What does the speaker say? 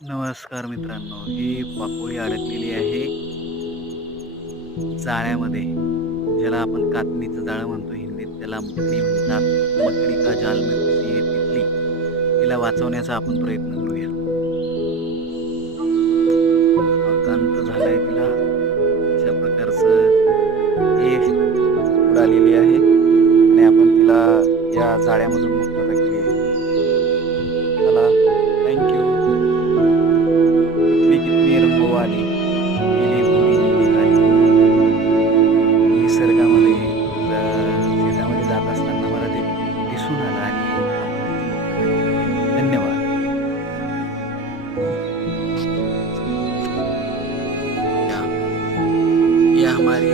नमस्कार मित्रांनो, ही पाकोळी अडकलेली आहे जाळ्यामध्ये. ज्याला आपण कातणीचं जाळं म्हणतो हिंदीत, त्याला मकडी म्हणतात. मकडी का जाल में फसी है तितली. तिला वाचवण्याचा आपण प्रयत्न करूया. अंत झालाय तिला. अशा प्रकारचं हे उडालेली आहे आणि आपण तिला या जाळ्यामधून मुक्तता केली आहे. चला, थँक तितली कितनी रंगवाली, पिली गोरी नीली काली. निसर्गामध्ये शेतामध्ये जात असताना मला ते दिसून आलं आणि आपण त्याची मुक्तता केली आहे. धन्यवाद. या ये हमारी